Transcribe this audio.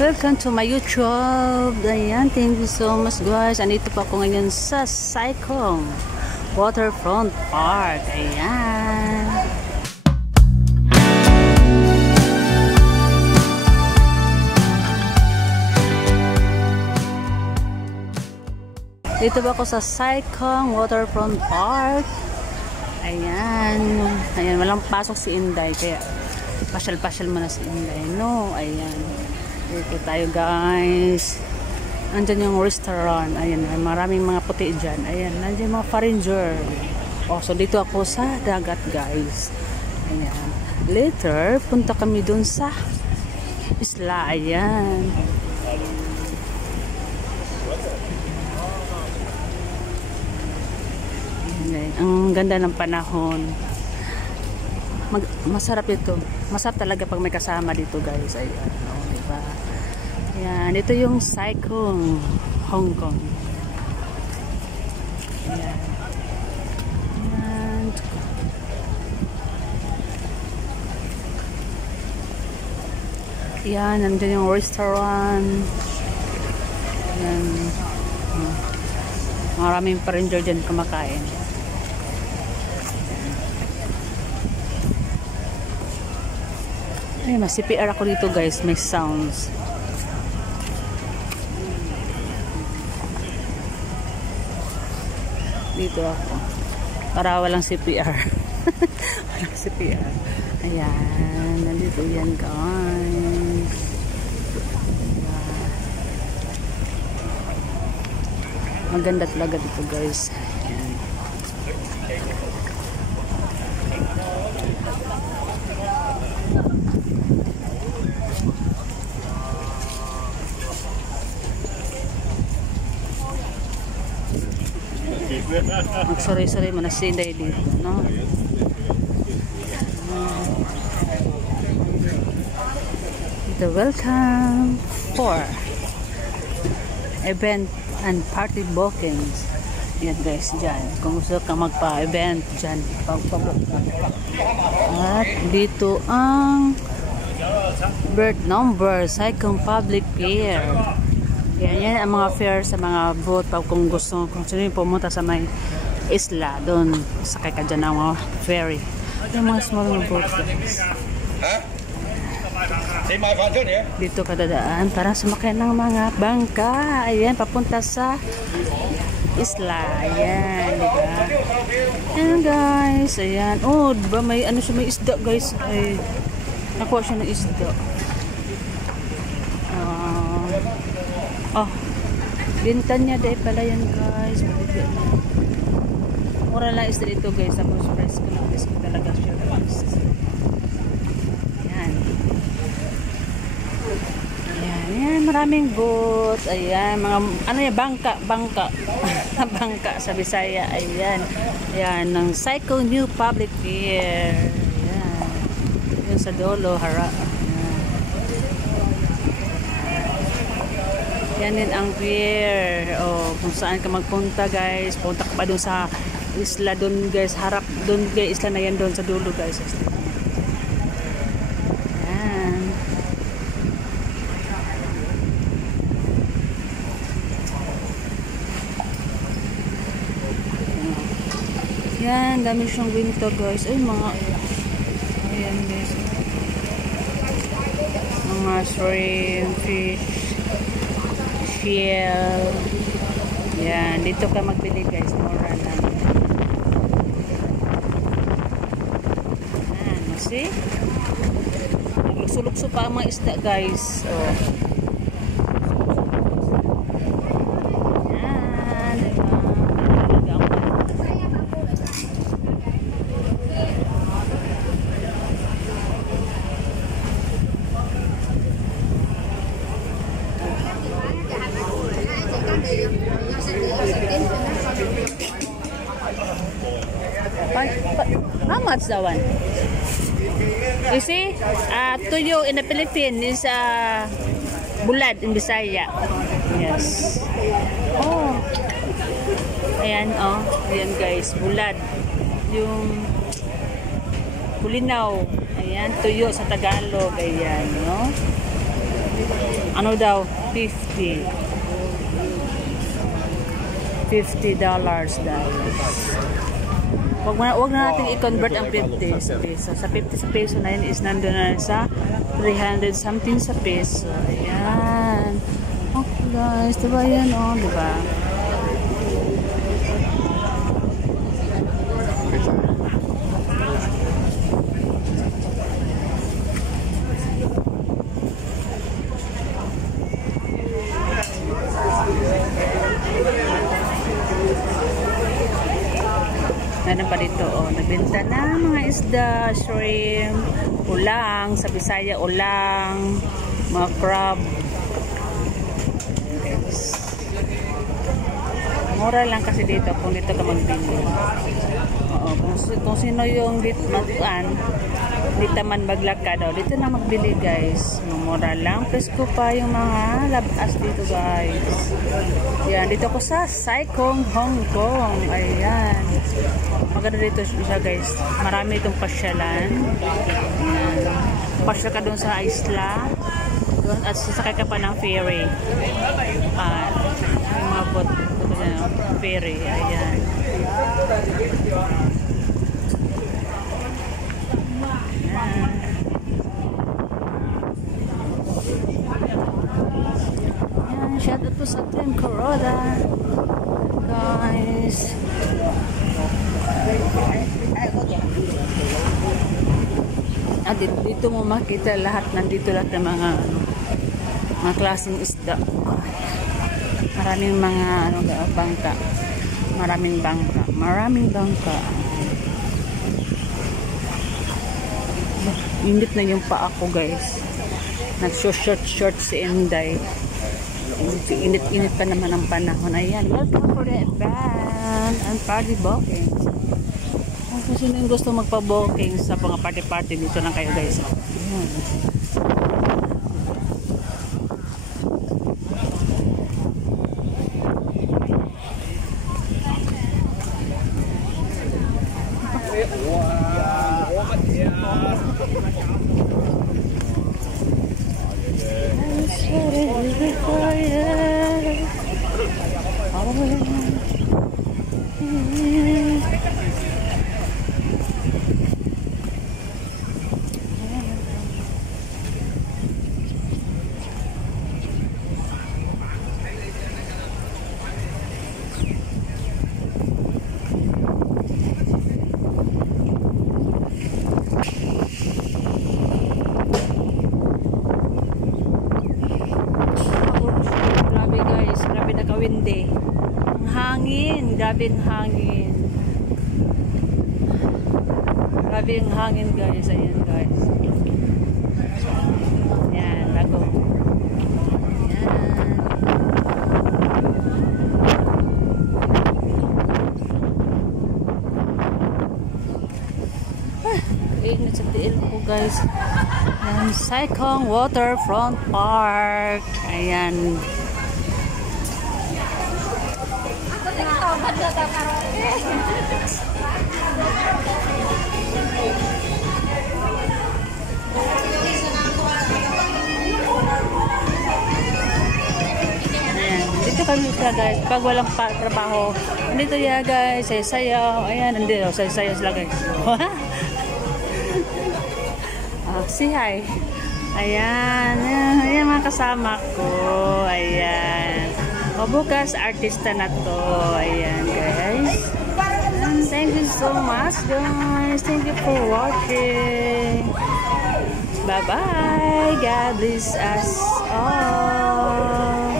Welcome to my YouTube. Ayan, thank you so much guys. Andito pa ako ngayon sa Sai-Kung Waterfront Park. Ayan. Dito ba ako sa Sai-Kung Waterfront Park? Ayan. Ayan, walang pasok si Inday kaya pasyal-pasyal muna si Inday. No, ayan. Dito tayo guys. Andyan yung restaurant. Ayan, maraming mga puti dyan. Ayan, nandiyan mga foreigner. Oh, so dito ako sa dagat guys. Ayan. Later, punta kami dun sa isla. Ayan. Ayan. Ang ganda ng panahon. Masarap ito. Masarap talaga pag may kasama dito guys. Ayan. Oh, diba? Ayan. Ito yung Sai-Kung, Hong Kong. Ayan. Ayan. Ayan. Nandun yung restaurant. Ayan. Maraming foreigner dyan kumakain. Ay, mas CPR ako dito guys, may sounds. Dito ako. Para walang CPR. Walang CPR. Ayan, nandito yan guys. Ayan. Maganda talaga dito guys. Ayan. Magsaray-saray mo na si Inday dito, no? Dito, welcome for event and party bookings. Yan guys, dyan. Kung gusto kang magpa-event, dyan, pagpabook ka. At dito ang birth number, Sai-Kung Public Pier. Yan ang mga fair sa mga boat pag kung gusto, kung sino yung pumunta sa may isla, doon sakay ka dyan ng mga ferry. Yung mga small boat guys. Dito ka dadaan para sumakay ng mga bangka. Ayan, papunta sa isla. Ayan, diba? Ayan guys, ayan. Oh, diba may ano siya, may isda guys. Ay, nakuha siya ng isda. Oh, bintan niya dahil pala yan guys. Mura lang isda dito guys. Tapos presko na presko talaga siya guys. Ayan. Ayan, ayan, maraming boat. Ayan, mga, ano yan, bangka. Bangka sa Bisaya. Ayan. Ayan, ng Sai-Kung New Public Pier. Ayan. Yung sa Dolo, harap. Yan din ang pier. O, kung saan ka magpunta guys. Punta ka pa dun sa isla dun guys. Harap dun guys. Isla na yan dun sa dulo guys. Yan. Yan. Dami siyang winter guys. Ay mga. Ayan guys. Mga shrimp, fish. Yan, dito ka magbili guys, mura lang. Yan, see? Naglusulukso pa ang mga isda guys. Oh. Yan, diba? How much that one? You see, tuyo in the Philippines is bulad in Bisaya. Yes. Oh. Ayan, oh. Ayan guys, bulad. Yung bulinaw. Ayan, tuyo sa Tagalog. Ayan, no? Ano daw? $50 daw. Wag na natin i-convert ang 50 sa peso. Sa 50 sa peso na yun is nandun na sa 300 something sa peso. Ayan. Okay guys, diba yan o? Diba? Meron pa dito, oh, nagbenta na mga isda, shrimp, ulang, sa Bisaya ulang, mga crab. Mura lang kasi dito kung dito ka magbili. Oo, kung sino yung dito man maglakad, oh, dito na magbili guys. Mura lang, presko pa yung mga labas dito guys. Yan, dito ko sa Sai Kung, Hong Kong. Ayan. Maganda dito siya guys. Marami itong pasyalan. Ayan. Pasyal ka doon sa isla. Doon, at sasakay ka pa ng ferry. Yung mga boat. Ferry. Ayan. Ayan. Shout out po sa Team Corona. Guys. At dito mo makita lahat, nandito lahat ng mga klaseng isda. Maraming mga bangka. Maraming bangka. Init na yung paa ko guys. Nag-short si Inday. Init pa naman ang panahon. Ayan, welcome for the event and party booking. Kung sino yung gusto magpa-booking sa mga party-party, dito lang kayo guys. Ayan. Windy. Ang hangin, grabe ang hangin. Grabe ang hangin guys, ayan guys. Ayan, lago. Ayan. Ingat sa tiil ko guys. Ayan, Sai Kung Waterfront Park. Ayan. Dito kami guys, pag walang trabaho, dito ya guys, sayaw. Ayan, nandito, sayaw sila guys. Say hi. Ayan, ayan mga kasama ko. Ayan. O bukas, artista na to. Ayan guys. And thank you so much guys. Thank you for watching. Bye bye. God bless us all.